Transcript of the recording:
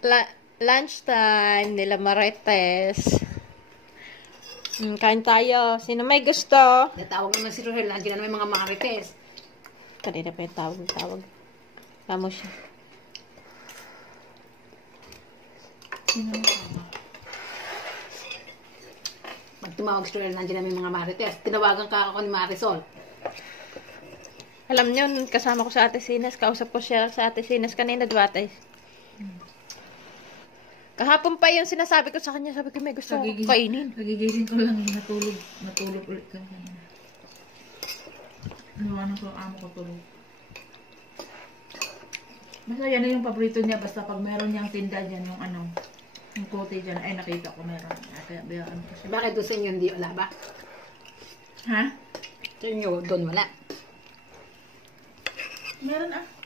Lunch time nila Marites. Kain tayo. Sino may gusto? Natawag naman si Rohel. Nandiyan na may mga Marites. Kanina pa yung tawag. Kamo siya. Pag tumawag si Rohel, nandiyan na may mga Marites. Tinawagan ka ako ni Marisol. Alam niyo, kasama ko sa Ate Sinas. Kausap ko siya sa Ate Sinas kanina, diba, Ate? Kahapon pa yung sinasabi ko sa kanya. Sabi ko, may gusto ko kainin. Nagigising ko lang. Natulog ulit ka. Ano ko amo ko tulog. Basta yan na yung paborito niya. Basta pag meron niyang tinda dyan, yung ano, yung kote dyan. Ay, nakita ko meron. Kaya bayaan ko siya. Bakit doon sa inyo hindi wala ba? Ha? Sa inyo doon wala. Meron ah.